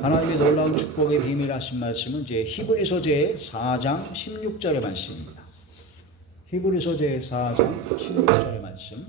하나님의 놀라운 축복의 비밀 하신 말씀은 이제 히브리서제 4장 16절의 말씀입니다. 히브리서제 4장 16절의 말씀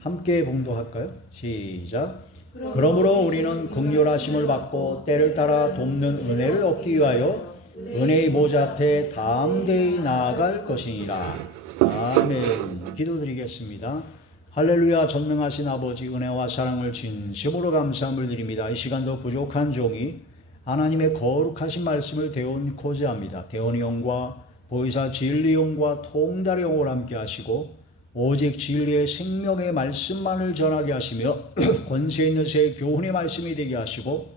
함께 봉독할까요? 시작. 그러므로 우리는 긍휼하심을 받고 때를 따라 돕는 은혜를 얻기 위하여 은혜의 보좌 앞에 담대히 나아갈 것이니라. 아멘. 기도드리겠습니다. 할렐루야. 전능하신 아버지, 은혜와 사랑을 진심으로 감사함을 드립니다. 이 시간도 부족한 종이 하나님의 거룩하신 말씀을 대언코자 합니다. 대언의 영과 보혜사 진리 영과 통달의 영을 함께 하시고 오직 진리의 생명의 말씀만을 전하게 하시며 권세 있는 새 교훈의 말씀이 되게 하시고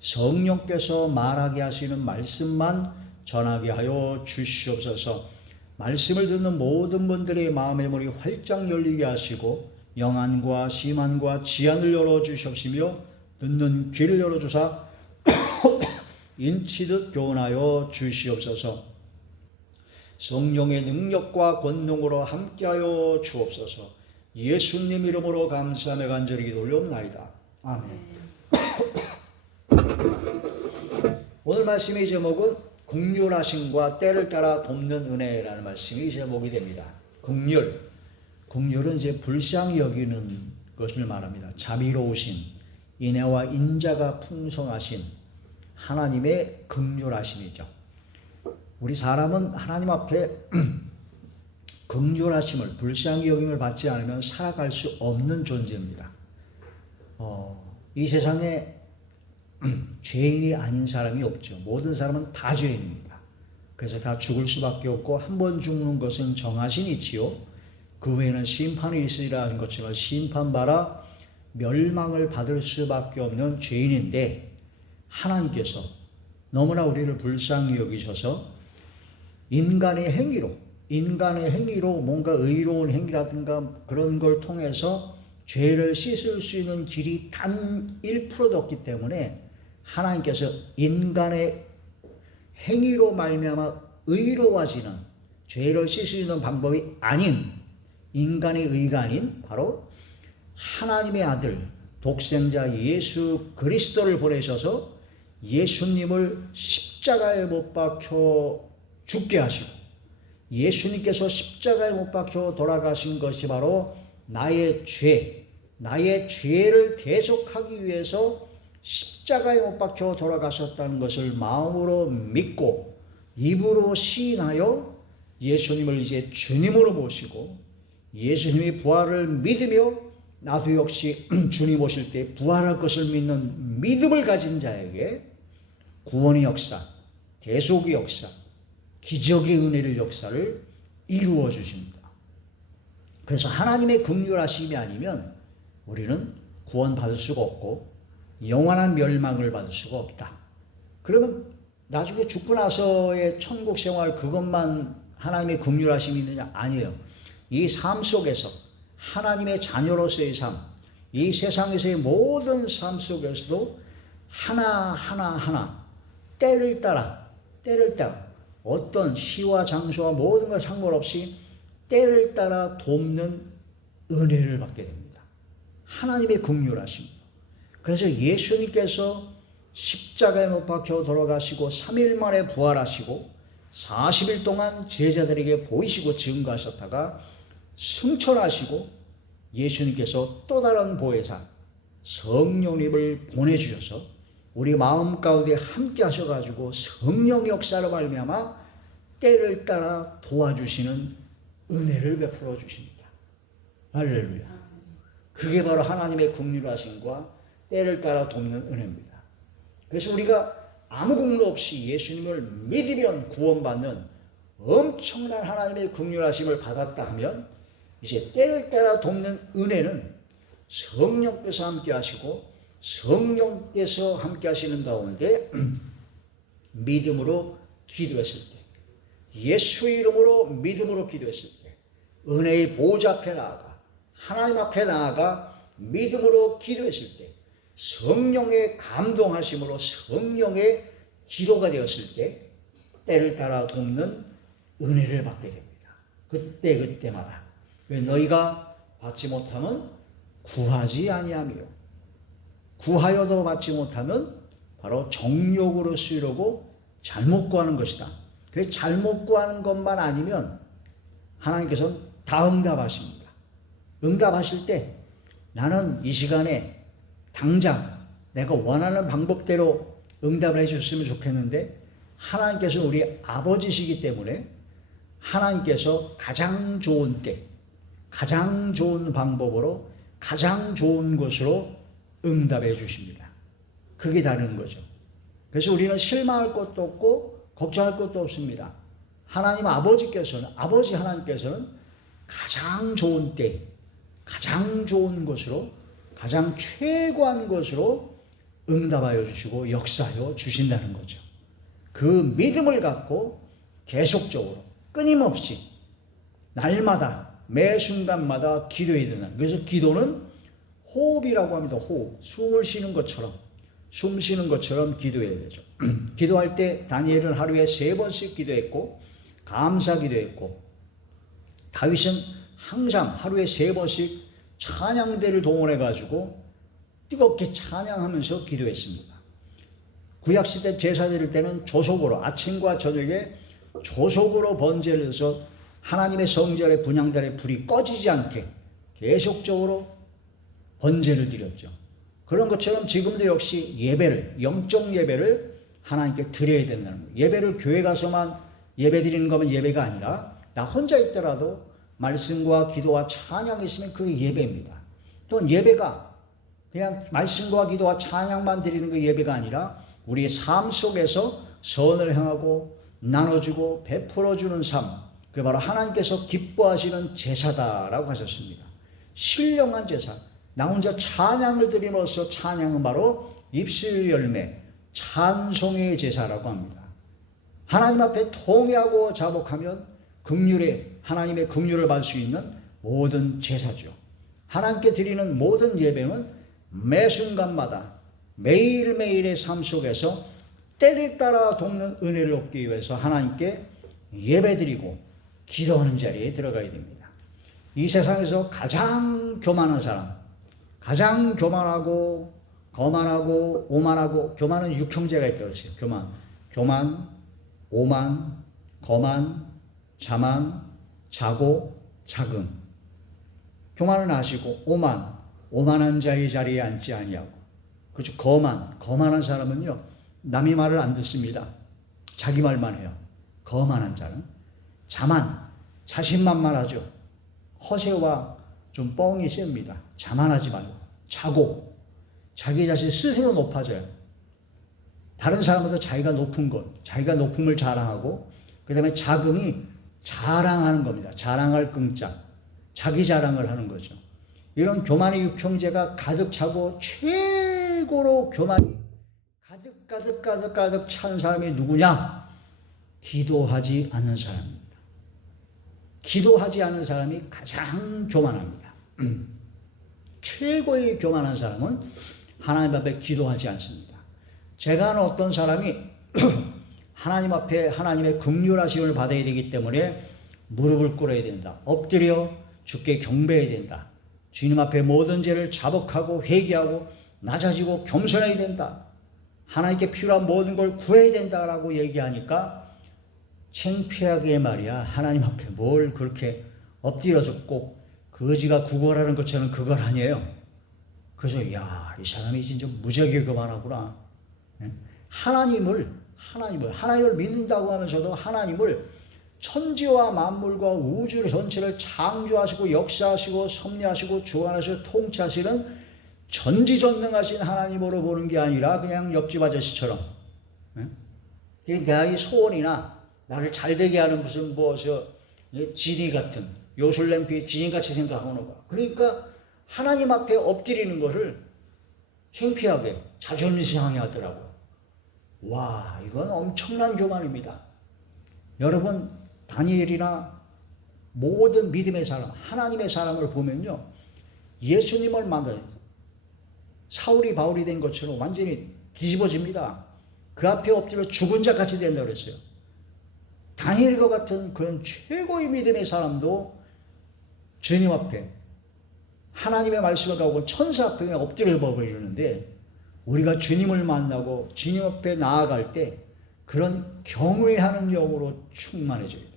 성령께서 말하게 하시는 말씀만 전하게 하여 주시옵소서. 말씀을 듣는 모든 분들의 마음의 문이 활짝 열리게 하시고 영안과 심안과 지안을 열어주시옵시며 듣는 귀를 열어주사 인치듯 교훈하여 주시옵소서. 성령의 능력과 권능으로 함께하여 주옵소서. 예수님 이름으로 감사하며 간절히 기도 올려옵나이다. 아멘. 오늘 말씀의 제목은 긍휼하심과 때를 따라 돕는 은혜라는 말씀이 제목이 됩니다. 긍휼은 이제 불쌍히 여기는 것을 말합니다. 자비로우신, 인애와 인자가 풍성하신 하나님의 긍휼하심이죠. 우리 사람은 하나님 앞에 긍휼하심을, 불쌍히 여김을 받지 않으면 살아갈 수 없는 존재입니다. 이 세상에 죄인이 아닌 사람이 없죠. 모든 사람은 다 죄인입니다. 그래서 다 죽을 수밖에 없고 한 번 죽는 것은 정하신 이치요 그 외에는 심판이 있으리라 하는 것처럼 심판받아 멸망을 받을 수밖에 없는 죄인인데 하나님께서 너무나 우리를 불쌍히 여기셔서 인간의 행위로 뭔가 의로운 행위라든가 그런 걸 통해서 죄를 씻을 수 있는 길이 단 1%도 없기 때문에 하나님께서 인간의 행위로 말미암아 의로워지는 죄를 씻을 수 있는 방법이 아닌 인간의 의가 아닌 바로 하나님의 아들 독생자 예수 그리스도를 보내셔서 예수님을 십자가에 못 박혀 죽게 하시고 예수님께서 십자가에 못 박혀 돌아가신 것이 바로 나의 죄를 대속하기 위해서 십자가에 못 박혀 돌아가셨다는 것을 마음으로 믿고 입으로 시인하여 예수님을 이제 주님으로 모시고 예수님의 부활을 믿으며 나도 역시 주님 오실 때 부활할 것을 믿는 믿음을 가진 자에게 구원의 역사, 대속의 역사, 기적의 은혜를 역사를 이루어 주십니다. 그래서 하나님의 긍휼하심이 아니면 우리는 구원받을 수가 없고 영원한 멸망을 받을 수가 없다. 그러면 나중에 죽고 나서의 천국 생활 그것만 하나님의 긍휼하심이 있느냐? 아니에요. 이 삶 속에서 하나님의 자녀로서의 삶, 이 세상에서의 모든 삶 속에서도 하나하나 때를 따라 어떤 시와 장소와 모든 걸 상관없이 때를 따라 돕는 은혜를 받게 됩니다. 하나님의 긍휼하심. 그래서 예수님께서 십자가에 못 박혀 돌아가시고 3일 만에 부활하시고 40일 동안 제자들에게 보이시고 증거하셨다가 승천하시고 예수님께서 또 다른 보혜사 성령님을 보내주셔서 우리 마음 가운데 함께 하셔가지고 성령 역사로 말미암아 때를 따라 도와주시는 은혜를 베풀어 주십니다. 할렐루야. 그게 바로 하나님의 긍휼하심과 때를 따라 돕는 은혜입니다. 그래서 우리가 아무 공로 없이 예수님을 믿으면 구원받는 엄청난 하나님의 긍휼하심을 받았다 하면 이제 때를 따라 돕는 은혜는 성령께서 함께 하시고 성령께서 함께 하시는 가운데 믿음으로 기도했을 때 예수의 이름으로 믿음으로 기도했을 때 은혜의 보좌 앞에 나아가 하나님 앞에 나아가 믿음으로 기도했을 때 성령의 감동하심으로 성령의 기도가 되었을 때 때를 따라 돕는 은혜를 받게 됩니다. 구하여도 받지 못하면 바로 정욕으로 쓰려고 잘못 구하는 것이다. 그래서 잘못 구하는 것만 아니면 하나님께서는 다 응답하십니다. 응답하실 때 나는 이 시간에 당장 내가 원하는 방법대로 응답을 해줬으면 좋겠는데 하나님께서는 우리 아버지시기 때문에 하나님께서 가장 좋은 때, 가장 좋은 방법으로, 가장 좋은 것으로 응답해 주십니다. 그게 다른 거죠. 그래서 우리는 실망할 것도 없고 걱정할 것도 없습니다. 하나님 아버지께서는, 아버지 하나님께서는 가장 좋은 때, 가장 좋은 것으로, 가장 최고한 것으로 응답하여 주시고 역사하여 주신다는 거죠. 그 믿음을 갖고 계속적으로 끊임없이 날마다 매 순간마다 기도해야 된다. 그래서 기도는 호흡이라고 합니다. 호흡. 숨을 쉬는 것처럼, 숨 쉬는 것처럼 기도해야 되죠. 기도할 때 다니엘은 하루에 3번씩 기도했고 감사 기도했고 다윗은 항상 하루에 3번씩 찬양대를 동원해 가지고 뜨겁게 찬양하면서 기도했습니다. 구약시대 제사 드릴 때는 조속으로 아침과 저녁에 조속으로 번제를 해서 하나님의 성전의 분향단의 불이 꺼지지 않게 계속적으로 번제를 드렸죠. 그런 것처럼 지금도 역시 예배를, 영적 예배를 하나님께 드려야 된다는 거예요. 예배를 교회 가서만 예배 드리는 거면 예배가 아니라 나 혼자 있더라도 말씀과 기도와 찬양이 있으면 그게 예배입니다. 또는 예배가 그냥 말씀과 기도와 찬양만 드리는 게 예배가 아니라 우리의 삶 속에서 선을 행하고 나눠주고 베풀어주는 삶, 그게 바로 하나님께서 기뻐하시는 제사다라고 하셨습니다. 신령한 제사, 나 혼자 찬양을 드림으로써 찬양은 바로 입술 열매, 찬송의 제사라고 합니다. 하나님 앞에 통회하고 자복하면 긍휼의 하나님의 긍휼을 받을 수 있는 모든 제사죠. 하나님께 드리는 모든 예배는 매 순간마다 매일매일의 삶 속에서 때를 따라 돕는 은혜를 얻기 위해서 하나님께 예배드리고 기도하는 자리에 들어가야 됩니다. 이 세상에서 가장 교만한 사람, 가장 교만하고 거만하고 오만하고, 교만은 6형제가 있다고 했어요. 교만, 오만, 거만, 자만, 자고, 자금. 교만은 아시고 오만한 자의 자리에 앉지 아니하고. 그렇죠. 거만한 사람은요, 남의 말을 안 듣습니다. 자기 말만 해요. 거만한 자는. 자만, 자신만만하죠. 허세와 좀 뻥이 셉니다. 자만하지 말고. 자고, 자기 자신 스스로 높아져요. 다른 사람보다 자기가 높은 것, 자기가 높음을 자랑하고, 그 다음에 자금이 자랑하는 겁니다. 자랑할 끙짝, 자기 자랑을 하는 거죠. 이런 교만의 6형제가 가득 차고 최고로 교만이 가득 찬 사람이 누구냐? 기도하지 않는 사람입니다. 기도하지 않는 사람이 가장 교만합니다. 최고의 교만한 사람은 하나님 앞에 기도하지 않습니다. 제가 아는 어떤 사람이 하나님 앞에 하나님의 긍휼하심을 받아야 되기 때문에 무릎을 꿇어야 된다. 엎드려 주께 경배해야 된다. 주님 앞에 모든 죄를 자복하고 회개하고 낮아지고 겸손해야 된다. 하나님께 필요한 모든 걸 구해야 된다라고 얘기하니까 창피하게 말이야. 하나님 앞에 뭘 그렇게 엎드려서 꼭 거지가 구걸하는 것처럼 그걸 아니에요. 그래서 이 사람이 진짜 무지하게 교만하구나. 하나님을 믿는다고 하면서도 하나님을 천지와 만물과 우주 전체를 창조하시고 역사하시고 섭리하시고 주관하시고 통치하시는 전지전능하신 하나님으로 보는 게 아니라 그냥 옆집 아저씨처럼 나의 소원이나 나를 잘되게 하는 무슨 지니 같은 요술램 귀 지니같이 생각하는 거야. 그러니까 하나님 앞에 엎드리는 것을 창피하게 자존심 상해 하더라고요. 와, 이건 엄청난 교만입니다. 여러분, 다니엘이나 모든 믿음의 사람, 하나님의 사람을 보면요, 예수님을 만나요. 사울이 바울이 된 것처럼 완전히 뒤집어집니다. 그 앞에 엎드려 죽은 자 같이 된다고 그랬어요. 다니엘과 같은 그런 최고의 믿음의 사람도 주님 앞에 하나님의 말씀을 가고 천사 앞에 엎드려 버리는데 우리가 주님을 만나고 주님 앞에 나아갈 때 그런 경외하는 영으로 충만해져야 돼요.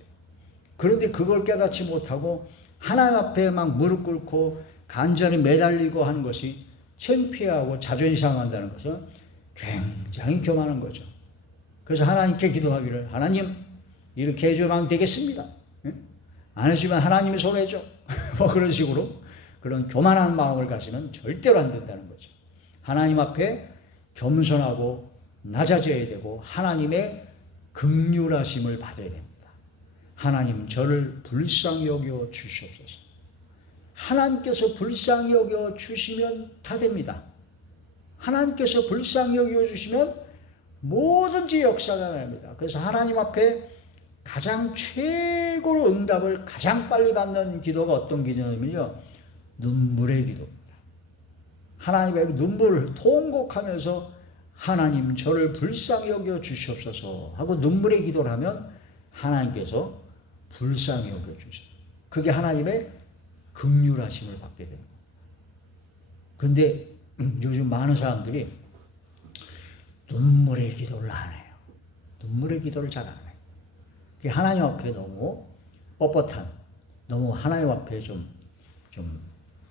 그런데 그걸 깨닫지 못하고 하나님 앞에 막 무릎 꿇고 간절히 매달리고 하는 것이 창피하고 자존심 상한다는 것은 굉장히 교만한 거죠. 그래서 하나님께 기도하기를, 하나님 이렇게 해주면 되겠습니다. 안 해주면 하나님이 손해죠. 뭐 그런 식으로 그런 교만한 마음을 가지면 절대로 안 된다는 거죠. 하나님 앞에 겸손하고 낮아져야 되고 하나님의 긍휼하심을 받아야 됩니다. 하나님 저를 불쌍히 여겨 주시옵소서. 하나님께서 불쌍히 여겨 주시면 다 됩니다. 하나님께서 불쌍히 여겨 주시면 뭐든지 역사가 납니다. 그래서 하나님 앞에 가장 최고로 응답을 가장 빨리 받는 기도가 어떤 기도냐면요, 눈물의 기도입니다. 하나님의 눈물을 통곡하면서 하나님 저를 불쌍히 여겨 주시옵소서 하고 눈물의 기도를 하면 하나님께서 불쌍히 여겨 주셔요. 그게 하나님의 긍휼하심을 받게 됩니다. 그런데 요즘 많은 사람들이 눈물의 기도를 안 해요. 눈물의 기도를 잘 안 해요. 그게 하나님 앞에 너무 뻣뻣한, 너무 하나님 앞에 좀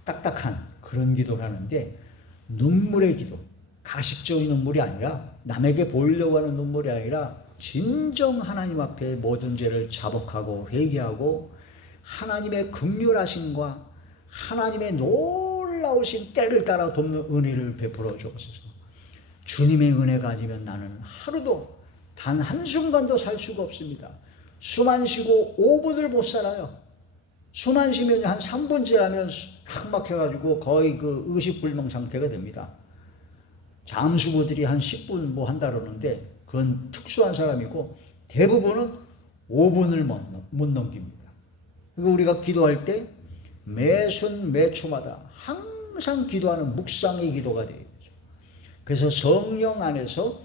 딱딱한 그런 기도를 하는데, 눈물의 기도, 가식적인 눈물이 아니라, 남에게 보이려고 하는 눈물이 아니라 진정 하나님 앞에 모든 죄를 자복하고 회개하고 하나님의 긍휼하심과 하나님의 놀라우신 때를 따라 돕는 은혜를 베풀어 주옵소서. 주님의 은혜가 아니면 나는 하루도 단 한순간도 살 수가 없습니다. 숨 안 쉬고 5분을 못 살아요. 숨 안 쉬면 한 3분 지나면 확 막혀가지고 거의 그 의식불명 상태가 됩니다. 잠수부들이 한 10분 뭐 한다 그러는데 그건 특수한 사람이고 대부분은 5분을 못 넘깁니다. 그리고 우리가 기도할 때 매순 매초마다 항상 기도하는 묵상의 기도가 되어야 되죠. 그래서 성령 안에서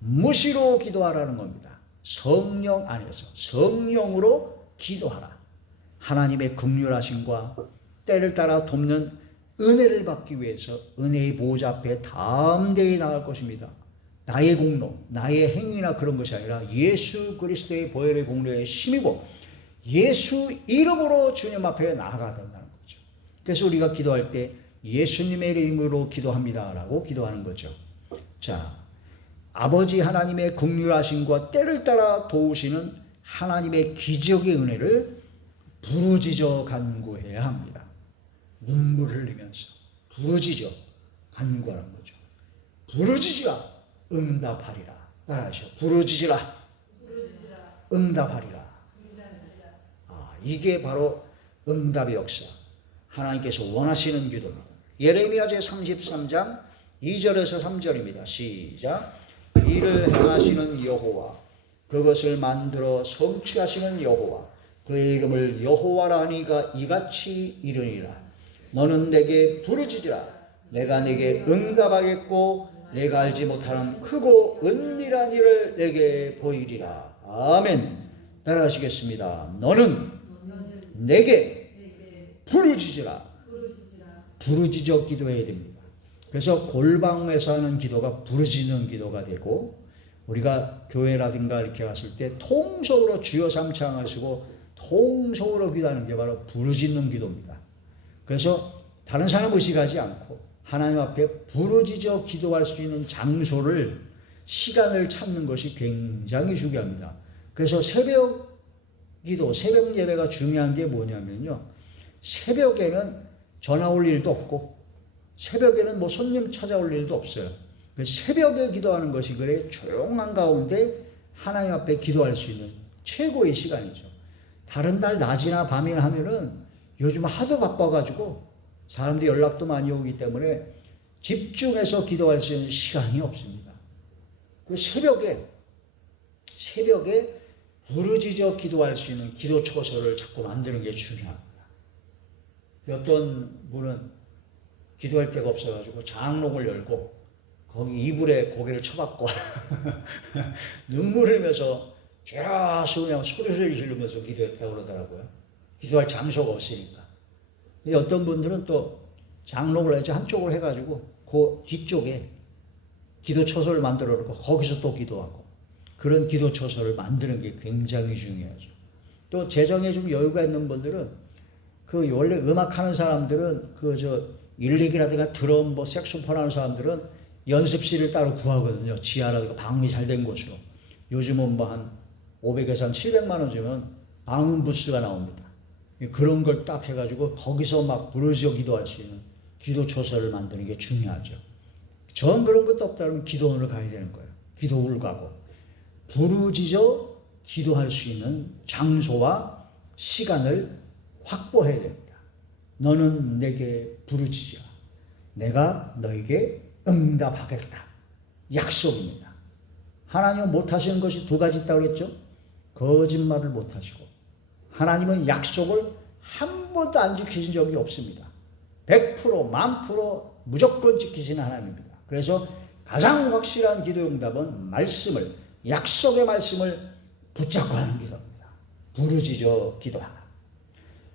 무시로 기도하라는 겁니다. 성령 안에서 성령으로 기도하라. 하나님의 긍휼하심과 때를 따라 돕는 은혜를 받기 위해서 은혜의 보좌 앞에 담대히 나갈 것입니다. 나의 공로, 나의 행위나 그런 것이 아니라 예수 그리스도의 보혈의 공로의 힘이고 예수 이름으로 주님 앞에 나아가야 된다는 거죠. 그래서 우리가 기도할 때 예수님의 이름으로 기도합니다 라고 기도하는 거죠. 자, 아버지 하나님의 긍휼하심과 때를 따라 도우시는 하나님의 기적의 은혜를 부르짖어 간구해야 합니다. 눈물을 흘리면서 부르짖어 간구하는 거죠. 부르짖으라 응답하리라. 따라하시오. 부르짖으라 응답하리라. 이게 바로 응답의 역사, 하나님께서 원하시는 기도입니다. 예레미야 제33장 2절에서 3절입니다. 시작. 이를 행하시는 여호와, 그것을 만들어 성취하시는 여호와, 그의 이름을 여호와라 하니가 이같이 이르니라. 너는 내게 부르짖으라. 내가 내게 응답하겠고 내가 알지 못하는 크고 은밀한 일을 내게 보이리라. 아멘. 따라하시겠습니다. 너는 내게 부르짖으라. 부르짖어 기도해야 됩니다. 그래서 골방에서 하는 기도가 부르짖는 기도가 되고, 우리가 교회라든가 이렇게 갔을 때 통속으로 주여 삼창하시고 통속으로 기도하는 게 바로 부르짖는 기도입니다. 그래서 다른 사람 의식하지 않고 하나님 앞에 부르짖어 기도할 수 있는 장소를, 시간을 찾는 것이 굉장히 중요합니다. 그래서 새벽 기도, 새벽 예배가 중요한 게 뭐냐면요, 새벽에는 전화 올 일도 없고 새벽에는 뭐 손님 찾아올 일도 없어요. 새벽에 기도하는 것이 그래 조용한 가운데 하나님 앞에 기도할 수 있는 최고의 시간이죠. 다른 날 낮이나 밤이나 하면은 요즘 하도 바빠가지고 사람들이 연락도 많이 오기 때문에 집중해서 기도할 수 있는 시간이 없습니다. 그 새벽에 부르짖어 기도할 수 있는 기도 초소를 자꾸 만드는 게 중요합니다. 어떤 분은 기도할 데가 없어가지고 장롱을 열고 거기 이불에 고개를 쳐박고 눈물 흘리면서 계속 그냥 소리 지르면서 기도했다고 그러더라고요. 기도할 장소가 없으니까. 근데 어떤 분들은 또 장롱을 이제 한쪽으로 해가지고 그 뒤쪽에 기도 처소를 만들어 놓고 거기서 또 기도하고 그런 기도 처소를 만드는 게 굉장히 중요하죠. 또 재정에 좀 여유가 있는 분들은 그 원래 음악하는 사람들은 일렉이라든가 드럼, 색소폰 하는 사람들은 연습실을 따로 구하거든요. 지하라든가 방음이 잘 된 곳으로. 요즘은 한 500에서 한 700만 원 주면 방음 부스가 나옵니다. 그런 걸 딱 해가지고 거기서 막 부르짖어 기도할 수 있는 기도 처소를 만드는 게 중요하죠. 전 그런 것도 없다면 기도원을 가야 되는 거예요. 기도를 가고 부르짖어 기도할 수 있는 장소와 시간을 확보해야 됩니다. 너는 내게 부르짖어 내가 너에게 응답하겠다. 약속입니다. 하나님은 못하시는 것이 두 가지 있다고 그랬죠. 거짓말을 못하시고 하나님은 약속을 한 번도 안 지키신 적이 없습니다. 100%, 1000% 무조건 지키시는 하나님입니다. 그래서 가장 확실한 기도 응답은 말씀을, 약속의 말씀을 붙잡고 하는 기도입니다. 부르짖어 기도하라.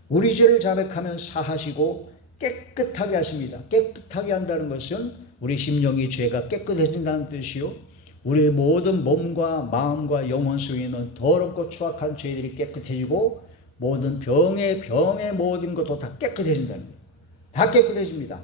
우리 죄를 자백하면 사하시고 깨끗하게 하십니다. 깨끗하게 한다는 것은 우리 심령이 죄가 깨끗해진다는 뜻이요. 우리의 모든 몸과 마음과 영혼 속에 있는 더럽고 추악한 죄들이 깨끗해지고 모든 병의 모든 것도 다 깨끗해진다는 거예요. 다 깨끗해집니다.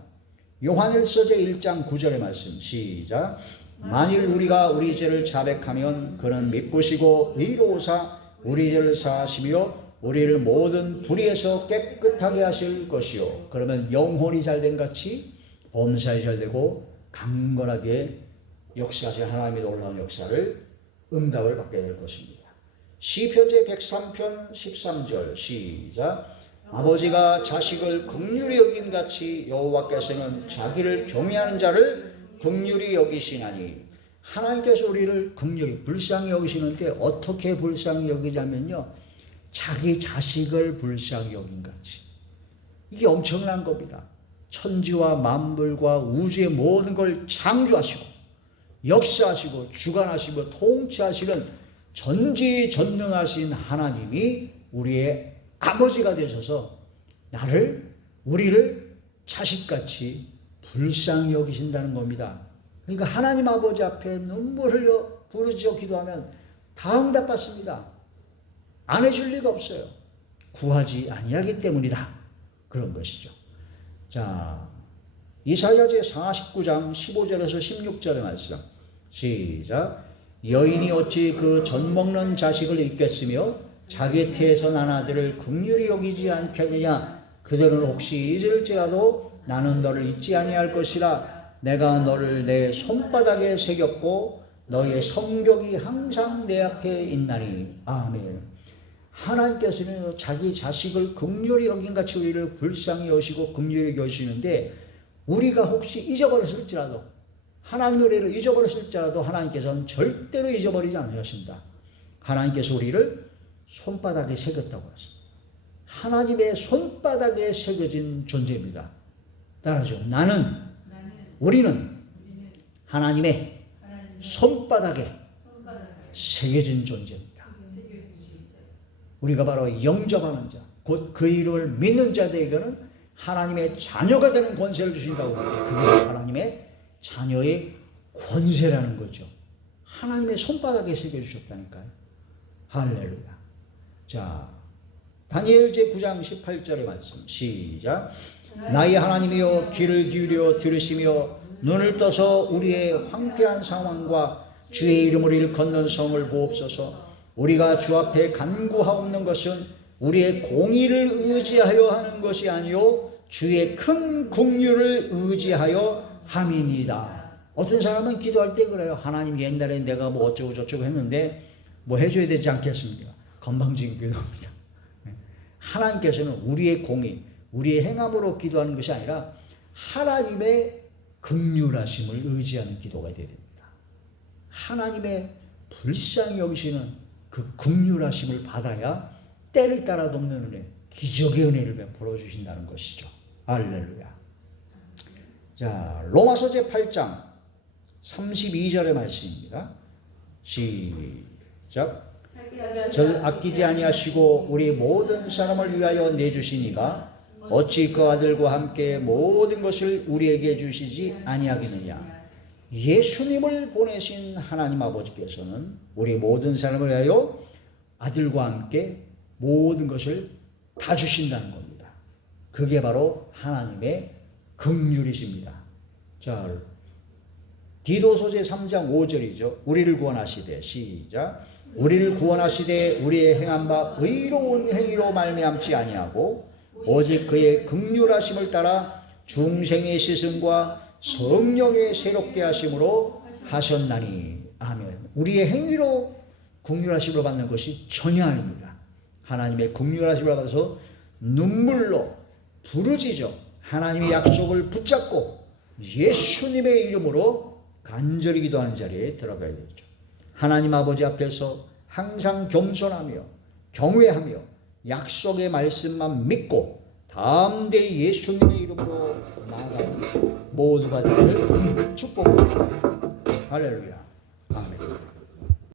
요한일서 제1장 9절의 말씀 시작. 만일 우리가 우리 죄를 자백하면 그는 미쁘시고 의로우사 우리 죄를 사하시며 우리를 모든 불의에서 깨끗하게 하실 것이요. 그러면 영혼이 잘된 같이 범사에 잘되고 강건하게 역사하실 하나님의 놀라운 역사를 응답을 받게 될 것입니다. 시편 제103편 13절 시작. 아버지가 자식을 긍휼히 여김 같이 여호와께서는 자기를 경외하는 자를 긍휼히 여기시나니. 하나님께서 우리를 긍휼히 불쌍히 여기시는데 어떻게 불쌍히 여기자면요, 자기 자식을 불쌍히 여긴 같이. 이게 엄청난 겁니다. 천지와 만물과 우주의 모든 걸 창조하시고 역사하시고 주관하시고 통치하시는 전지전능하신 하나님이 우리의 아버지가 되셔서 우리를 자식같이 불쌍히 여기신다는 겁니다. 그러니까 하나님 아버지 앞에 눈물 흘려 부르짖어 기도하면 다 응답받습니다. 안 해줄 리가 없어요. 구하지 아니하기 때문이다. 그런 것이죠. 자, 이사야 제49장 15절에서 16절의 말씀 시작. 여인이 어찌 그 젖 먹는 자식을 잊겠으며 자기 태에서 난 아들을 긍휼히 여기지 않겠느냐. 그들은 혹시 잊을지라도 나는 너를 잊지 아니할 것이라. 내가 너를 내 손바닥에 새겼고 너의 성격이 항상 내 앞에 있나니. 아멘. 하나님께서는 자기 자식을 긍휼히 여긴 같이 우리를 불쌍히 여시고 긍휼히 여시는데, 우리가 혹시 잊어버렸을지라도, 하나님의 우리를 잊어버렸을지라도 하나님께서는 절대로 잊어버리지 않으신다. 하나님께서 우리를 손바닥에 새겼다고 했습니다. 하나님의 손바닥에 새겨진 존재입니다. 따라서 우리는 하나님의 손바닥에 새겨진 존재입니다. 우리가 바로 영접하는 자, 곧 그 이름을 믿는 자들에게는 하나님의 자녀가 되는 권세를 주신다고 하는데, 그게 하나님의 자녀의 권세라는 거죠. 하나님의 손바닥에 새겨주셨다니까요. 할렐루야. 자, 다니엘 제9장 18절의 말씀 시작. 나의 하나님이여 귀를 기울여 들으시며 눈을 떠서 우리의 황폐한 상황과 주의 이름을 일컫는 성을 보옵소서. 우리가 주 앞에 간구하옵는 것은 우리의 공의를 의지하여 하는 것이 아니요 주의 큰 긍휼을 의지하여 함이니이다. 어떤 사람은 기도할 때 그래요. 하나님, 옛날에 내가 뭐 어쩌고 저쩌고 했는데 뭐 해줘야 되지 않겠습니까? 건방진 기도입니다. 하나님께서는 우리의 공의, 우리의 행함으로 기도하는 것이 아니라 하나님의 긍휼하심을 의지하는 기도가 되어야 됩니다. 하나님의 불쌍히 여기시는 그 긍휼하심을 받아야 때를 따라 돕는 은혜, 기적의 은혜를 베풀어 주신다는 것이죠. 할렐루야. 자, 로마서 제8장 32절의 말씀입니다. 시작. 저를 아끼지 아니하시고 우리 모든 사람을 위하여 내주시니가 어찌 그 아들과 함께 모든 것을 우리에게 주시지 아니하겠느냐. 예수님을 보내신 하나님 아버지께서는 우리 모든 사람을 위하여 아들과 함께 모든 것을 다 주신다는 겁니다. 그게 바로 하나님의 긍휼이십니다. 자, 디도서 제3장 5절이죠. 우리를 구원하시되, 시작. 우리를 구원하시되 우리의 행한 바 의로운 행위로 말미암지 아니하고 오직 그의 긍휼하심을 따라 중생의 시승과 성령의 새롭게 하심으로 하셨나니. 아멘. 우리의 행위로 긍휼하심을 받는 것이 전혀 아닙니다. 하나님의 긍휼하심을 받아서 눈물로 부르짖어 하나님의 약속을 붙잡고 예수님의 이름으로 간절히 기도하는 자리에 들어가야 되죠. 하나님 아버지 앞에서 항상 겸손하며 경외하며 약속의 말씀만 믿고 담대히 예수님의 이름으로 나아가는 모두가 되기를 축복합니다. 할렐루야. 아멘.